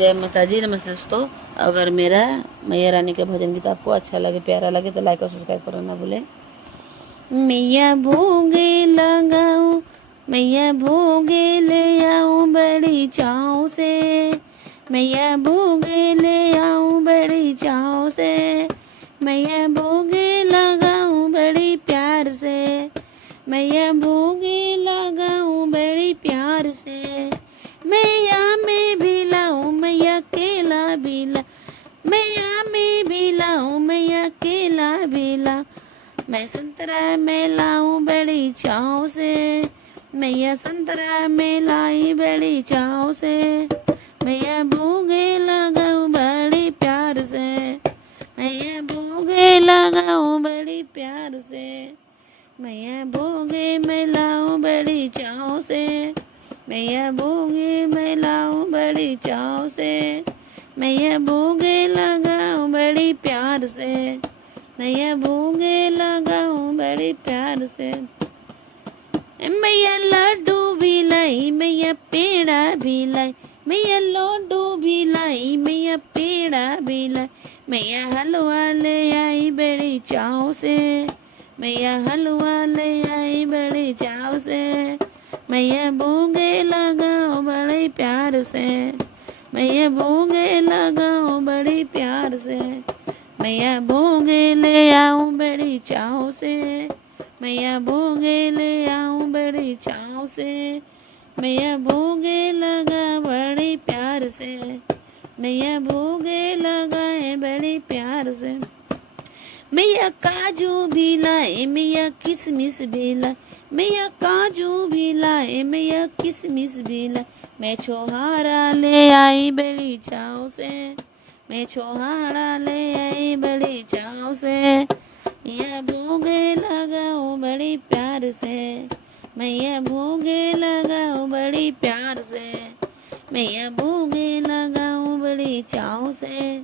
जय माता जी। नमस्ते दोस्तों। अगर मेरा मैया रानी के भजन गीत आपको अच्छा लगे, प्यारा लगे तो लाइक और सब्सक्राइब करना ना भूलें। मैया भोगे लगाऊं, मैया भोगे ले आऊं बड़ी चाव से, मैया भोगे ले आऊं बड़ी चाव से, मैया भोगे लगाऊं बड़ी प्यार से, मैया भोगे लगाऊं बड़ी प्यार से, मैया में भी लाऊं मैया केला भी ला, मैया में भी लाऊं मैया केला भी ला, मैं संतरा में लाऊं बड़ी चाव से, मैया संतरा में लाई बड़ी चाव से, मैया भोगे लगाऊं बड़ी प्यार से, मैया भोगे लगाऊं बड़ी प्यार से, मैया भोगे मैं लाऊं बड़ी चाव से, मैया भोगे मैं लाऊं बड़ी चाव से, मैया भोगे लगाऊं बड़ी प्यार से, मैया भोगे लगाऊं बड़ी प्यार से, मैया लड्डू भी लाई मैया पेड़ा भी लाई, मैया लड्डू भी लाई मैया पेड़ा भी लाई, मैया हलवा ले आई बड़ी चाव से, मैया हलवा ले आई बड़ी चाव से, मैया भोगे लगाओ बड़े प्यार से, मैया भोगे लगाओ बड़ी प्यार से, मैया भोगे ले आऊं बड़ी चाव से, मैया भोगे ले आऊं बड़ी चाव से, मैया भोगे लगा बड़ी प्यार से, मैया भोगे लगाए बड़ी प्यार से, मैया काजू भी लाए मैया किशमिश भी लाए, मैया काजू भी लाए मैया किशमिश भी लाए, मैं छोहारा ले आई बड़ी चाव से, मैं छोहारा ले आई बड़ी चाव से, मैया भोगे लगाओ बड़ी प्यार से, मैया भोगे लगाओ बड़ी प्यार से, मैया भोगे लगाओ बड़ी चाव से,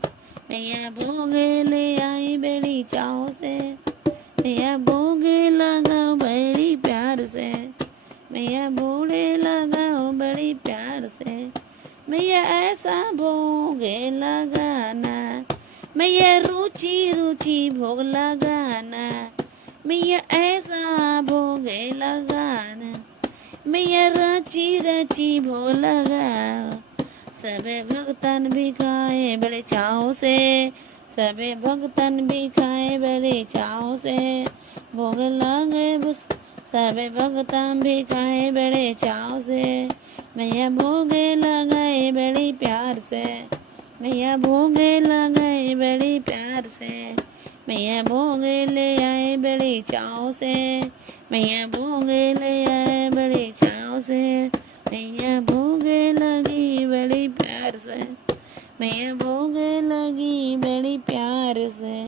मैया भोगे ले आई बड़ी चाव से, मैया भोगे लगाओ बड़ी प्यार से, मैया भोगे लगाओ बड़ी प्यार से, मैया ऐसा भोगे लगाना, मैया रुचि रुचि भोग लगाना, मैया ऐसा भोगे लगाना, मैया रची रची भोग लगाओ, सबे भक्तन भी खाए बड़े चाव से, सबे भक्तन भी खाए बड़े चाव से, भोग लगे बस सबे भक्तन भी खाए बड़े चाव से, मैया भोगे लगाए बड़ी प्यार से, मैया भोगे लगाए बड़ी प्यार से, मैया भोगे ले आए बड़ी चाव से, मैया भोगे ले आए बड़ी चाव से, मैया भोगे लगी बड़ी प्यार से, मैया भोगे लगी बड़ी प्यार से।